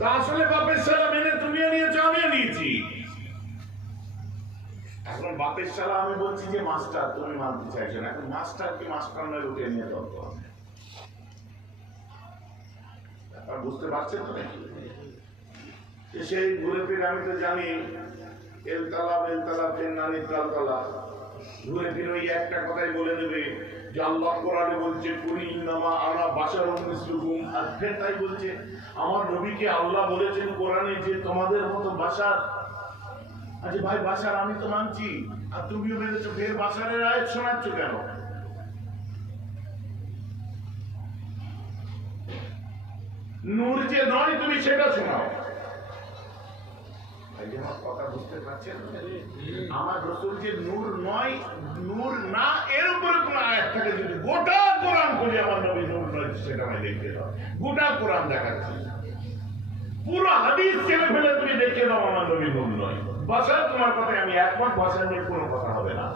তা আসলে বাপের সালা মেনে তুমিও নিয়েছো, আমিও নিয়েছি। এখন বাপের সালা আমি বলছি যে মাস্টার, তুমি মানতে চাইছো না। এখন মাস্টার কি মাস্টার নয় উঠে নিয়ে তর্ক হবে। বুঝতে পারছেন তো? সেই ঘুরে ফিরে আমি তো জানি এলতলা বেলতলা ফেন্নানি তালতলা, ঘুরে ফিরে ওই একটা কথাই বলে দেবে যে আল্লাহ কোরআনে বলছে কুলি ইন্নামা আনা বাশারুম মিসলুকুম, আর ফের তাই বলছে আমার নবীকে আল্লাহ বলেছেন কোরআনে যে তোমাদের মতো বাশার। আচ্ছা ভাই বাশার আমি তো মানছি, আর তুমিও মেনেছো, ফের বাশারের আয়াত শোনাচ্ছ কেন? নূর যে নয় তুমি সেটা শোনাও। কথা বুঝতে পারছেন? আমার রাসূল যে নূর নয়, নূর না, এর উপরে কোন আয়াত থাকে যদি গোটা কোরআন বলি আমার নবী নূর নয় সেটা আমি দেখিয়ে দাও। গোটা কোরআন দেখাচ্ছি, পুরো হাদিস ছেড়ে ফেলে তুমি দেখিয়ে দাও আমার নবী নূর নয়। বাসার তোমার কথায় আমি একমত, বাসার নিয়ে কোনো কথা হবে না।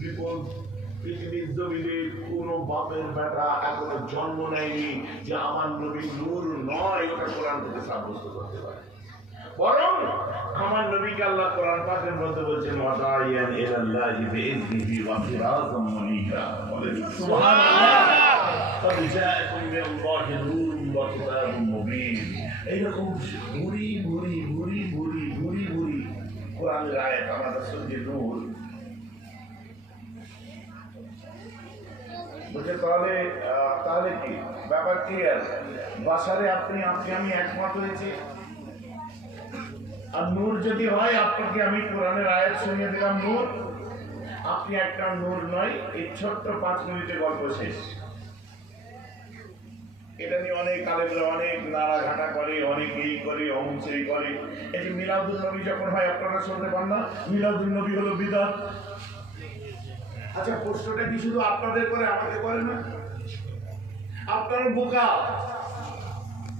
বিপদ পৃথিবীর জমিনে কোন বাপের বেটা এখনো জন্ম নেয়নি যে আমার নবী নূর নয় ওটা কোরআন থেকে সাব্যস্ত করতে পারে। বরং আমার নবীকে আল্লাহ কোরআন পাকের মধ্যে বলছেন ওয়াদাইয়ান ইলাল্লাহি বিইযনিহি ওয়া সিরাজাম মুনীরা। বলেন সুবহানাল্লাহ। ফাবিজাকুম বিল্লাহি নূরুন ওয়া কিতাবুম মুবিন। এইরকম ভুরি ভুরি ভুরি ভুরি ভুরি ভুরি কোরআনের আয়াত আমার রাসূল যে নূর বুঝে। তাহলে কি ব্যাপার ক্লিয়ার? বাসারে আপনি আমি একমত হয়েছি। আর নূর যদি হয় আপনাকে আমি কোরআনের আয়াত শুনিয়ে দিলাম নূর, আপনি একটা নূর নয়। এই ছোট্ট 5 মিনিটের গল্প শেষ। এটা নিয়ে অনেক আলেমরা অনেক নাড়াঘাটা করে, অনেক এই করে অমুক করে। এই যে মিলাদুন নবী যখন হয় আপনারা শুনতে পান না, মিলাদুন নবী হলো বিদআত। আচ্ছা প্রশ্নটা কি শুধু আপনাদের করে আমাদের করে না? আপনারা বোকা।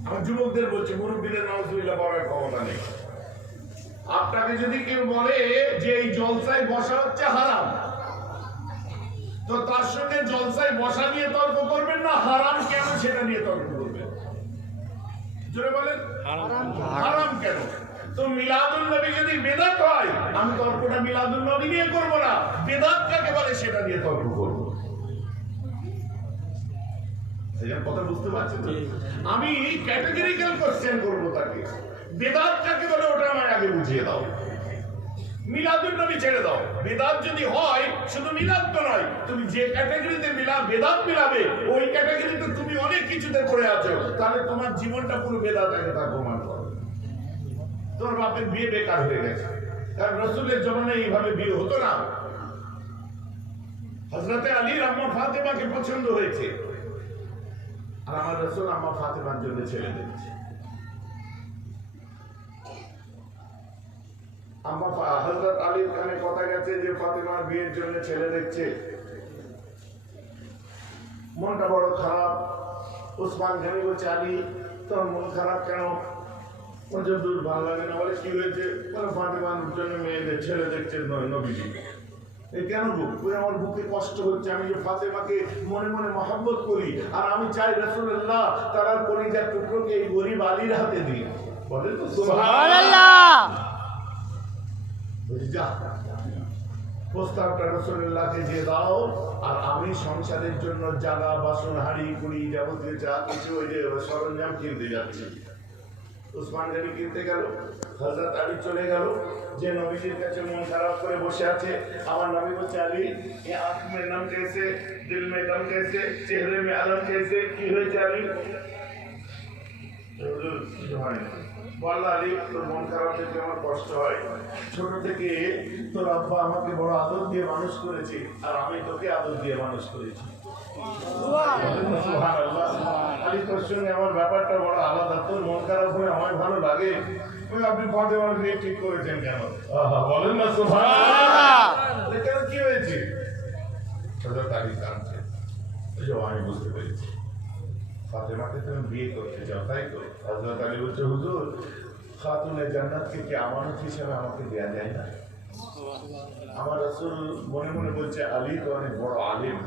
আমার যুবকদের বলছে, মুরব্বীদের নাউজুবিল্লাহ বলার ক্ষমতা নেই। আপনাকে যদি কেউ বলে যে এই জলসায় বসা হচ্ছে হারাম, তো তার সঙ্গে জলসায় বসা নিয়ে তর্ক করবেন না হারাম কেন সেটা নিয়ে তর্ক করবেন। জোরে বলেন হারাম কেন? তো মিলাদুন নবী যদি বেদাত হয়, আমি তর্কটা মিলাদুন নবী নিয়ে করবো না, বেদাত কাকে বলে সেটা নিয়ে তর্ক করবো। কথা বুঝতে পারছেন? আমি ক্যাটেগরিক্যাল কোশ্চেন করবো তাকে, বেদাত কাকে বলে ওটা আমায় আগে বুঝিয়ে দাও। মিলাদুন নবী ছেড়ে দাও। বেদাত যদি হয় শুধু মিলাদ তো নয়, তুমি যে ক্যাটেগরিতে বেদাত মিলাবে ওই ক্যাটেগরিতে তুমি অনেক কিছুতে পড়ে আছো, তাহলে তোমার জীবনটা পুরো বেদাত আগে তার প্রমাণ করো। তোমার বাপের বিয়ে বেকার হয়ে গেছে, কারণ রাসূলের জমানায় এইভাবে বিয়ে হতো না। হযরতে আলীর আম্মা ফাতেমাকে পছন্দ হয়েছে, আর আমার রাসূল আম্মা ফাতেমার জন্য ছেলে দিচ্ছে। আম্মা হযরত আলীর কানে কথা গেছে যে ফাতেমার বিয়ের জন্য ছেলে দেখছে। মনটা বড় খারাপ। ওসমান গনি বলছে আলী তোর মন খারাপ কেন? বলছে দূর ভালো লাগে না। বলে কি হয়েছে? বলে ফাতেমার জন্য মেয়েদের ছেলে দেখছে নবীজি। এই কেন বুক? আমার বুকে কষ্ট হচ্ছে, আমি যে ফাতেমাকে মনে মনে মহব্বত করি, আর আমি চাই রাসূলুল্লাহ তার কলিজার টুকরোকে এই গরিব আলীর হাতে দিই। বলেন তো সুবহানাল্লাহ। প্রস্তাবটা রাসূলুল্লাহকে দিয়ে দাও, আর আমি সংসারের জন্য জাগা বাসন হাড়ি কুড়ি যাবতীয় যা কিছু ওই যে সরঞ্জাম কিনতে যাচ্ছি। উসমান গনি কিনতে গেল, হযরত আলী চলে গেল। যে নবীজির কাছে মন খারাপ করে বসে আছে, আমার নবী বলছে আলী ये आंख में नम कैसे, दिल में गम कैसे, चेहरे में अलम कैसे, কি হয়েছে আলী? বল আলী তোর মন খারাপ দেখে আমার কষ্ট হয়। ছোট থেকে তোর আব্বা আমাকে বড় আদর দিয়ে মানুষ করেছে, আর আমি তোকে আদর দিয়ে মানুষ করেছি। আলী তোর সঙ্গে আমার ব্যাপারটা বড় আলাদা, তোর মন খারাপ হয়ে আমার ভালো লাগে। আপনি ফাতেমার বিয়ে ঠিক করেছেন কেন? বলেন না সুবহানাল্লাহ। কেন কি হয়েছে? হযরত আলী জানছে, আমি বুঝতে পেরেছি ফাতেমাকে তুমি বিয়ে করতে চাও, তাই তো? হযরত আলী বলছে হুজুর খাতুনে জান্নাতকে কি আমানত হিসেবে আমাকে দেয়া যায় না? আমার রাসূল মনে মনে বলছে আলী তো অনেক বড় আলিম,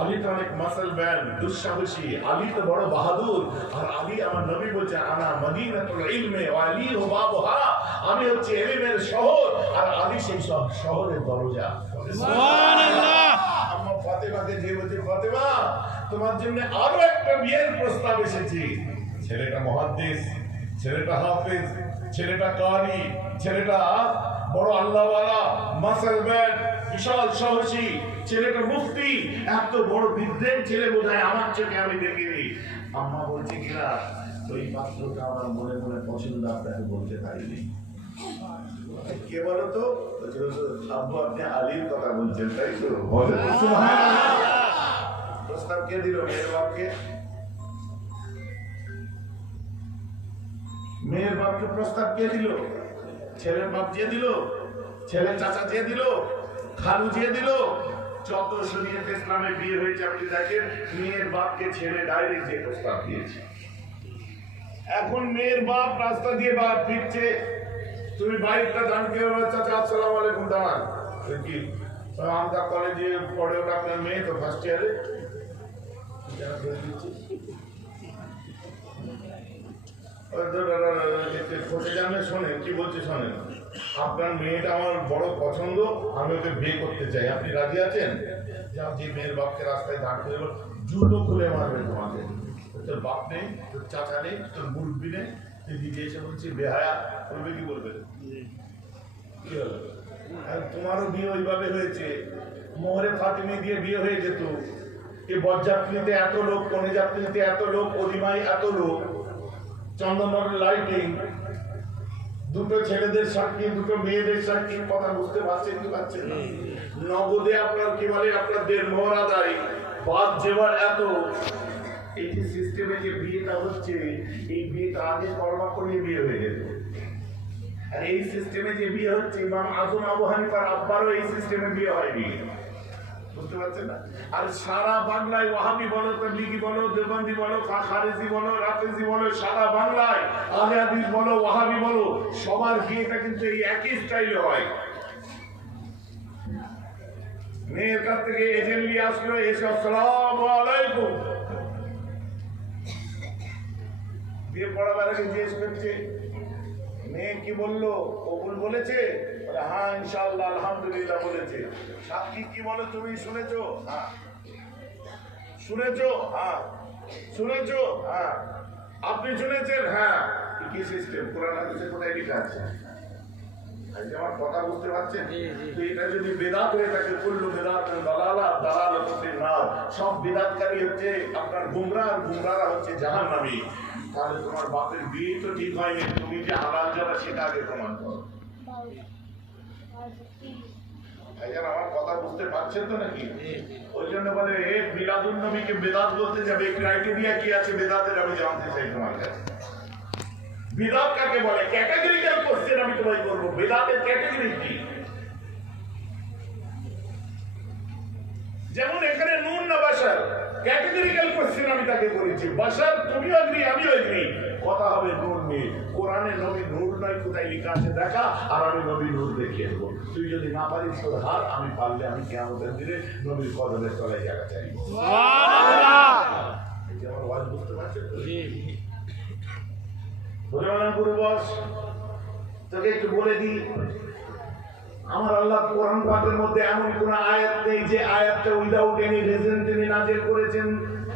আলী তো অনেক মাসল ম্যান, দুঃসাহসী, আলী তো বড় বাহাদুর। আর আলী, আমার নবী বলছে, আনা মদিনাতুল ইলমে ওয়া আলী ও বাবুহা, আমি হচ্ছে ইলমের শহর আর আলী সেই সব শহরের দরজা। সুবহানাল্লাহ। আম্মা ফাতেমাকে যে বলছে, ফাতেমা তোমার জন্য আরো একটা বিয়ের প্রস্তাব এসেছে। ছেলেটা মুহাদ্দিস, ছেলেটা হাফেজ, ছেলেটা কারি, ছেলেটা বড় আল্লাহওয়ালা, মাসল ম্যান, বিশাল সাহসী, ছেলেটা মুফতি, এত বড় বিদ্বেন ছেলে বোধহয় আমার চোখে আমি দেখিনি। আম্মা বলছে কিনা, ওই পাত্রটা আমার মনে মনে পছন্দ, আপনাকে বলতে পারিনি। কে বলো তো? আব্বু আপনি আলীর কথা বলছেন তাই তো? প্রস্তাব কে দিল? মেয়ের বাপকে। মেয়ের বাপকে প্রস্তাব কে দিল? ছেলের বাপ যে দিল, ছেলের চাচা যে দিল, খালু যে দিল। যত শরীয়তে ইসলামে বিয়ে হয়েছে আপনি দেখেন, মেয়ের বাপকে ছেলে ডাইরেক্ট যে প্রস্তাব দিয়েছে। এখন মেয়ের বাপ রাস্তা দিয়ে বাপ ফিরছে, তুমি বাইকটা দান করে চাচা আসসালামু আলাইকুম দাঁড়ান। কি আমরা কলেজে পড়ে ওটা আপনার মেয়ে তো ফার্স্ট ইয়ারে শোনেন কি বলছে, শোনেন আপনার মেয়েটা আমার বড় পছন্দ, আমি ওকে বিয়ে করতে চাই, আপনি রাজি আছেন? যে মেয়ের বাপকে রাস্তায় দাঁড় করে জুতো খুলে মারবে তোমাকে। তোর বাপ নেই, তোর চাচা নেই, তোর মুরব্বী নেই, তুই দিদি এসে বলছি বেহায়া, বলবে কি বলবে? কি হলো? তোমারও বিয়ে ওইভাবে হয়েছে, মোহরে ফাতিমি দিয়ে বিয়ে হয়ে যেত। এই বরযাত্রীতে এত লোক, কনে যাত্রীতে এত লোক, অধিমায় এত লোক, চন্দননগরের লাইটিং, দুটো ছেলেদের সাক্ষী, দুটো মেয়েদের সাক্ষী, কথা বুঝতে পারছেন কি পারছেন না? নগদে আপনার কি বলে, আপনার দেড় মোহর আদায়, বাদ যেবার এত। এই যে সিস্টেমে যে বিয়েটা হচ্ছে, এই বিয়েটা আগে কর্মা করিয়ে বিয়ে হয়ে যেত। আর এই সিস্টেমে যে বিয়ে হচ্ছে, ইমাম আজম আবু হানিফার আব্বারও এই সিস্টেমে বিয়ে হয়নি, বুঝতে পারছেন না? আর সারা বাংলায় ওয়াহাবি বলো, তাবলীগী বলো, দেওবন্দি বলো, খারেজি বলো, রাফেজি বলো, সারা বাংলায় আহলে হাদিস বলো, ওয়াহাবি বলো, সবার বিয়েটা কিন্তু এই একই স্টাইলে হয়। মেয়ের কাছ থেকে এজেন্ট নিয়ে আসলো, এসে আসসালামু আলাইকুম, বিয়ে পড়াবার আগে জিজ্ঞেস করছে মেয়ে কি বললো, কবুল বলেছে? হ্যাঁ ইনশাআল্লাহ আলহামদুলিল্লাহ বলেছে। সাক্ষী কি বলো তুমি, শুনেছো? হ্যাঁ শুনেছো? হ্যাঁ শুনেছো? হ্যাঁ আপনি শুনেছেন? হ্যাঁ। কি সিস্টেম? কোরআন হাদিসে কোথায় লেখা আছে? আমার কথা বুঝতে পারছেন? এটা যদি বেদাত হয়ে থাকে, কুল্লু বিদআতিন দালালা, দালালাতুন ফিন-নার, সব বিদআতকারী হচ্ছে আপনার গুমরাহ, আর গুমরাহরা হচ্ছে জাহান্নামী। তাহলে তোমার বাপের বিয়ে তো ঠিক হয়নি, তুমি যে হালাল যারা সেটা আগে প্রমাণ করো। আমার কথা বুঝতে পারছেন তো নাকি? ওই জন্য বলে মিলাদুন নবীকে বেদাত বলতে যাবে, ক্রাইটেরিয়া কি আছে বেদাতের আমি জানতে চাই তোমার কাছে। বিদাত কাকে বলে? ক্যাটাগরিক্যাল কোশ্চেন আমি তোমায় করবো, বিদাতের ক্যাটাগরি কি? যেমন এখানে নুন না বাশার, ক্যাটাগরিক্যাল কোশ্চেন আমি তাকে করেছি। বাশার তুমিও এগ্রি, আমিও এগ্রি, কথা হবে নূর নিয়ে। কোরআনে নবী নূর নয়, কোথায় লেখা আছে দেখা, আর আমি নবী নূর দেখিয়ে দেবো। তুই যদি না পারিস তোর হার, আমি পারলে আমি কিয়ামতের দিনে নবীর কদমের তলায় জায়গা চাইব। সুবহানাল্লাহ। এই যে আমার ওয়াজ বুঝতে পারছেন তো? তোকে একটু বলে দিই, আমার আল্লাহ কোরআন পাকের মধ্যে এমন কোন আয়াত নেই যে আয়াতটা উইদাউট এনি রিজন তিনি নাযিল করেছেন।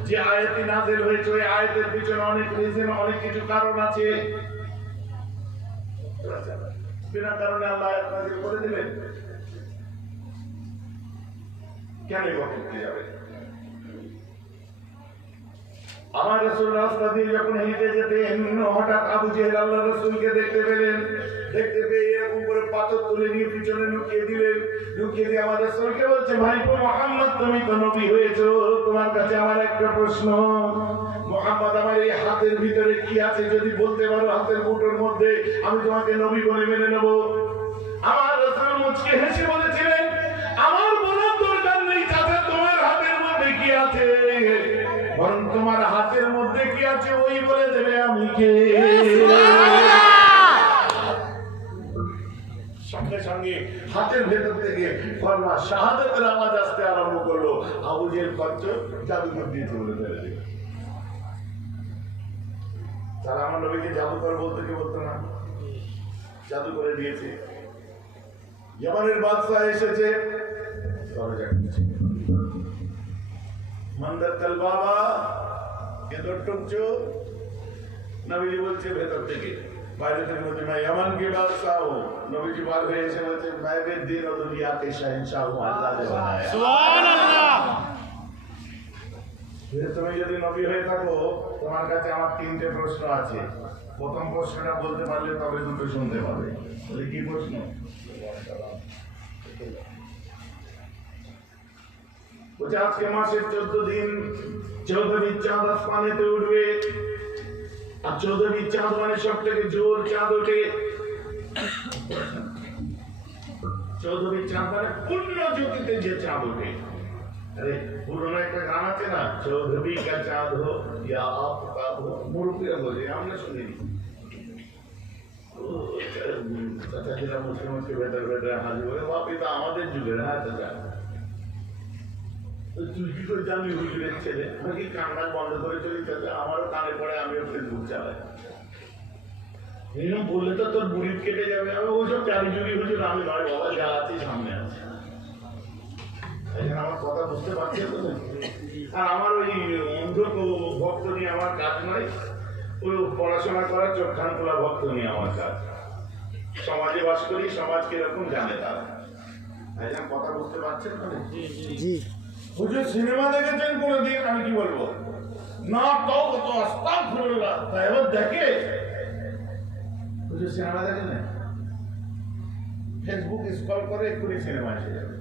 যে আয়াতটি নাযিল হয়েছে ওই আয়াতের পিছনে অনেক রিজন, অনেক কিছু কারণ আছে। বিনা কারণে আল্লাহ আয়াত নাযিল করে দিলেন কেন? করতে যাবে আমার রাসূল রাস্তা দিয়ে যখন হেঁটে যেতেন, হঠাৎ আবু জেহেল আল্লাহ রাসূলকে দেখতে পেলেন। দেখতে পেয়ে এরকম করে পাথর তুলে নিয়ে পিছনে লুকিয়ে দিলেন। লুকিয়ে দিয়ে আমার রাসূলকে বলছে, ভাইপো মুহাম্মদ তুমি তো নবী হয়েছো, তোমার কাছে আমার একটা প্রশ্ন। মুহাম্মদ আমার এই হাতের ভিতরে কি আছে যদি বলতে পারো, হাতের মুঠোর মধ্যে, আমি তোমাকে নবী বলে মেনে নেব। আমার রাসূল মুচকি হেসে বলেছিলেন, আমার বলার দরকার নেই চাচা তোমার হাতের মধ্যে কি আছে, বরং তোমার হাতের মধ্যে কি আছে ওই বলে দেবে আমি কে। সঙ্গে সঙ্গে হাতের ভেতর থেকে ফরমা শাহাদাতের আওয়াজ আসতে আরম্ভ করলো। আবু জেহেল কচ্ছপ জাদুকর দিয়ে চলে ফেলে দিল। তারা আমার নবীকে জাদুকর বলতে কি বলতো না, জাদু করে দিয়েছে। ইয়ামানের বাদশাহ এসেছে, দরজা খুলছে, মন্দার বাবা ভেতর ঢুকছো। নবীজি বলছে ভেতর থেকে, বাইরে থেকে বলছে मैं यमन के बादशाह हूँ। नबीजी बाहर गए ऐसे बोलते मैं भी दिन और दुनिया के शहंशाह हूँ, अल्लाह ने बनाया। सुभान अल्लाह। তুমি যদি নবী হয়ে থাকো, তোমার কাছে আমার 3টে প্রশ্ন আছে। প্রথম প্রশ্নটা বলতে পারলে তবে দুটো শুনতে পাবে। বলে কি প্রশ্ন? বলছে আজকে মাসের 14 দিন 14वीं চাঁদ আসমানেতে উঠবে। আর 14वीं চাঁদ মানে সব থেকে জোর চাঁদ ওঠে। 14वीं চাঁদ মানে পূর্ণ জ্যোতিতে যে চাঁদ ওঠে। अरे পুরনো একটা গান আছে না, 14वीं का चांद हो या आफ्ताब हो, মুরব্বীরা বলে, আমরা শুনিনি। চাচা যেটা মুসলিমকে বেটার বেটার হাজির বলে, বাপি তো আমাদের যুগের। হ্যাঁ চাচা, তুই কি করে জানবি হুজুরের ছেলে? আমি কি কান্না বন্ধ করে চলি চাচা? আমারও কানে পড়ে, আমিও ফেসবুক চালাই। এরকম বললে তো তোর বুড়ি কেটে যাবে। আমি ওইসব চারি যুগি হুজুর আমি নয় বাবা, যা আছে সামনে আছে। আমার কথা বুঝতে পারছি তো? আর আমার ওই অন্ধ ভক্ত নিয়ে আমার কাজ নয়, ওই পড়াশোনা করা চোখ খান খোলা ভক্ত নিয়ে আমার কাজ। সমাজে বাস করি, সমাজ কিরকম জানে তারা। কথা বুঝতে পারছেন? হুজুর সিনেমা দেখেছেন কোনোদিন? আমি কি বলবো না, তাও কত আস্তাগফিরুল্লাহ। তাই এবার দেখে হুজুর সিনেমা দেখে না, ফেসবুক স্ক্রল করে এক্ষুনি সিনেমা এসে যাবে।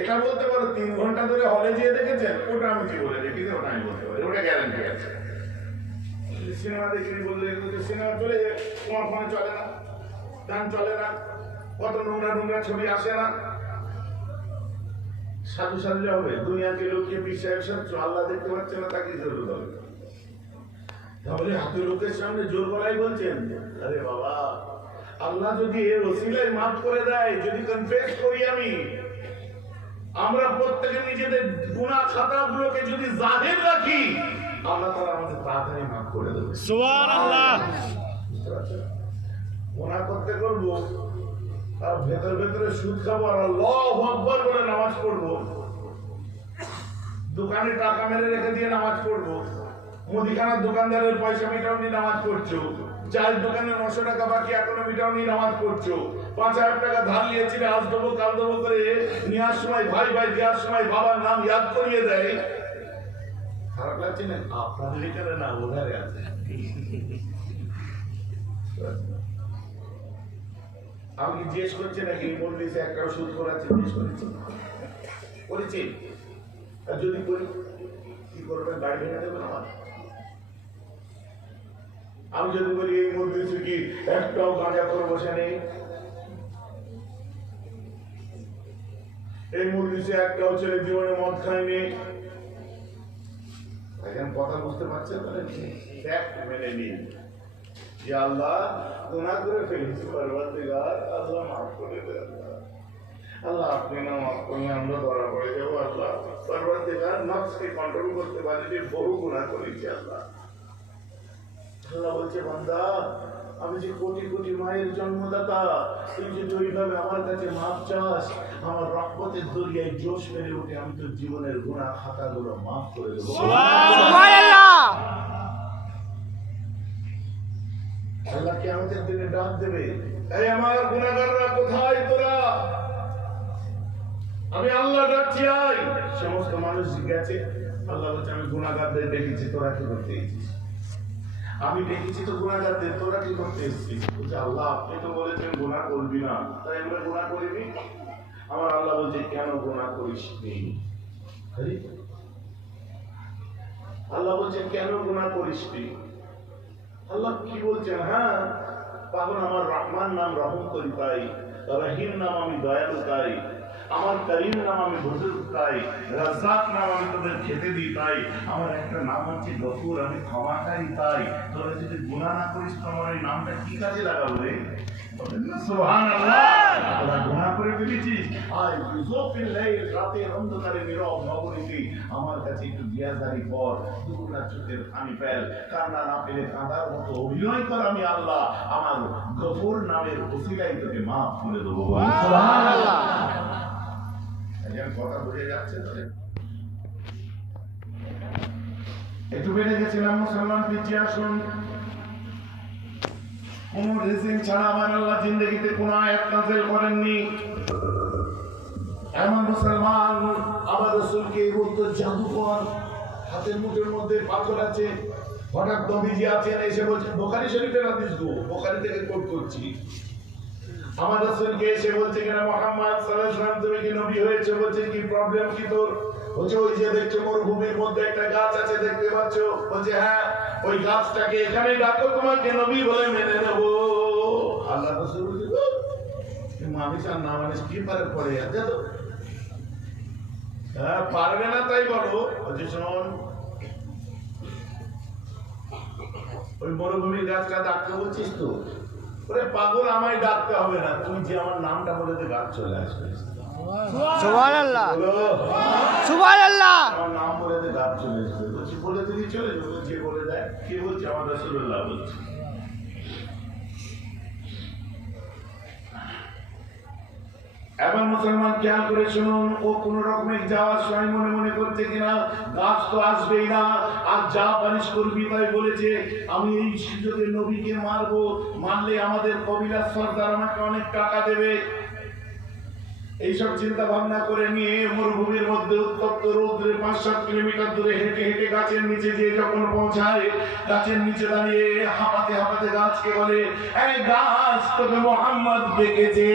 এটা বলতে পারো 3 ঘন্টা ধরে হলে যেয়ে দেখেছেন, ওটা আমি কি বলে দেখি, ওটা আমি বলতে পারি, ওটা গ্যারান্টি আছে। সিনেমা দেখিনি বললে সিনেমা চলে যায়, তোমার ফোনে চলে না, গান চলে না, কত নোংরা নোংরা ছবি আসে না। সাধু সাজলে হবে? দুনিয়াকে লোককে বিশ্বাস আল্লাহ দেখতে পাচ্ছে না, তাকে জরুর হবে। তাহলে হাতে লোকের সামনে জোর গলায় বলছেন, আরে বাবা আল্লাহ যদি এর ওসিলায় মাফ করে দেয়, যদি কনফেস করি আমি, আমরা প্রত্যেকে নিজেদের গুনাহ খাতাগুলোকে যদি জাহির রাখি, আল্লাহ তাআলা আমাদের তাড়াতাড়ি মাফ করে দেবে। সুবহানাল্লাহ। গুনাহ করতে করবো, আর ভেতর ভেতরে সুদ খাবো, আর আল্লাহু আকবার বলে নামাজ পড়বো, দোকানে টাকা মেরে রেখে দিয়ে নামাজ পড়বো, মুদিখানার দোকানদারের পয়সা মিটাও নিয়ে নামাজ পড়ছো, চায়ের দোকানে 900 টাকা বাকি এখনো মিটাও নিয়ে নামাজ পড়ছো, 5000 টাকা ধার নিয়েছিল আজ দেবো কাল দেবো করে নেওয়ার সময় ভাই ভাই দেওয়ার সময় বাবার নাম ইয়াদ করিয়ে দেয়। খারাপ লাগছে না? আপনাদের এখানে না, ওধারে আছে। আমি জিজ্ঞেস করছি নাকি বলতেছে একটা ওষুধ করাচ্ছে, জিজ্ঞেস করেছি আর যদি করি কি করবেন? বাড়ি ভেঙে দেবেন আমার। আমি যদি বলি এই মধ্যে কি একটাও গাঁজা করে বসে নেই, এই মধ্যে একটাও ছেলে জীবনে মদ খায়নি, এখন কথা বুঝতে পারছেন? মেনে নিন যে আল্লাহ গুনাহ করে ফেলেছি, পরওয়ারদিগার আল্লাহ মাফ করে দেন। আল্লাহ আপনি না মাফ করলে আমরা ধরা পড়ে যাবো। আল্লাহ পরওয়ারদিগার নফসকে কন্ট্রোল করতে পারিনি, বহু গুনাহ করেছি আল্লাহ। আল্লাহ বলছে বান্দা আমি যে কোটি কোটি মায়ের জন্মদাতা, তুই যদি ওইভাবে আমার কাছে মাফ চাস, আমার রহমতের দরিয়ায় জোশ মেরে উঠে আমি তোর জীবনের গুনাহ খাতাগুলো মাফ করে দেবো। আল্লাহ কিয়ামতের দিনে ডাক দেবে, এই আমার গুনাহগাররা কোথায় তোরা? আমি আল্লাহ ডাকছি আয়। সমস্ত মানুষ গেছে, আল্লাহ বলছে আমি গুনাহগারদের ডেকেছি, তোরা কি করতে এসেছিস? আমি দেখেছি তো গুনাহগারদের, তোরা কি করতে এসেছিস? বলছে আল্লাহ আপনি তো বলেছেন গুনাহ করবি না, তাই আমরা গুনাহ করিনি। আমার আল্লাহ বলছে কেন গুনাহ করিস নি? আল্লাহ বলছে কেন গুনাহ করিস নি? আল্লাহ কি বলছেন? হ্যাঁ পাগল, আমার রহমান নাম রহম করি তাই, রহিম নাম আমি দয়ালু তাই, আমার করিম নাম আমি বলতে তাই, রাজ্জাক নাম আমি তোদের খেতে দিই তাই, আমার একটা নাম হচ্ছে গফুর, আমি ক্ষমাকারী তাই। তোরা যদি গুনাহ না করিস তো আমার ওই নামটা কি কাজে লাগাবো রে? বলেন না সুবহানাল্লাহ। তোরা গুনাহ করে ফেলেছিস, আয় জোফিল লাইল, রাতের অন্ধকারে নীরব নগরীতে আমার কাছে একটু জিয়াদারি কর, দুগুনা চোখের পানি ফেল, কান্না না পেলে কাঁদার মতো অভিনয় কর, আমি আল্লাহ আমার গফুর নামের ওসিলায় তোকে মাফ করে দেবো। সুবহানাল্লাহ। কথা বুঝে যাচ্ছে তো? একটু বেড়ে গেছিলাম মুসলমান, পিছিয়ে আসুন। কোন রিজিম ছাড়া আমার আল্লাহ জিন্দগিতে কোন আয়াত নাযিল করেননি। এমন মুসলমান আমার রাসূলকে বলতো জাদুকর, হাতের মুঠের মধ্যে পাথর আছে, হঠাৎ নবীজি আছেন, এসে বলছেন বুখারী শরীফের হাদিস গো, বুখারী থেকে কোট করছি। আমার রাসূলকে এসে বলছে কেন মুহাম্মদ সাল্লাল্লাহু আলাইহি ওয়াসাল্লাম তুমি কি নবী হয়েছে? বলছে কি প্রবলেম কি তোর? বলছে ওই যে দেখছো মরুভূমির মধ্যে একটা গাছ আছে দেখতে পাচ্ছো? বলছে হ্যাঁ, ওই গাছটাকে এখানে ডাকো, তোমাকে নবী বলে মেনে নেব। আল্লাহ রাসূল বলছে মানুষ আর না মানুষ কি পারে পড়ে আছে তো, হ্যাঁ পারবে না তাই বলো। বলছে শোন, ওই মরুভূমির গাছটা ডাকতে বলছিস তো, ওরে পাগল আমায় ডাকতে হবে না, তুমি যে আমার নামটা বলে তো গাছ চলে আসবে। সুবহানাল্লাহ, সুবহানাল্লাহ। আমার নাম বলে তো গাছ চলে আসবে। বলছি বলে দিলি চলে যাবে, যে বলে দেয় কে বলছে? আমার রাসূলুল্লাহ বলছে। এবার মুসলমান খেয়াল করে শুনুন, ও কোন রকমের যাওয়ার সময় মনে মনে করছে কিনা গাছ তো আসবেই না, আর যা পানিশ করবি তাই বলেছে, আমি এই সুযোগে নবীকে মারবো, মারলে আমাদের কবিলার সর্দার আমাকে অনেক টাকা দেবে। এইসব চিন্তা ভাবনা করে নিয়ে মরুভূমির মধ্যে উত্তপ্ত রৌদ্রে 5-7 কিলোমিটার দূরে হেঁটে হেঁটে গাছের নিচে গিয়ে যখন পৌঁছায়, গাছের নিচে দাঁড়িয়ে হাঁপাতে হাঁপাতে গাছকে বলে, এই গাছ তোকে মুহাম্মদ ডেকেছে।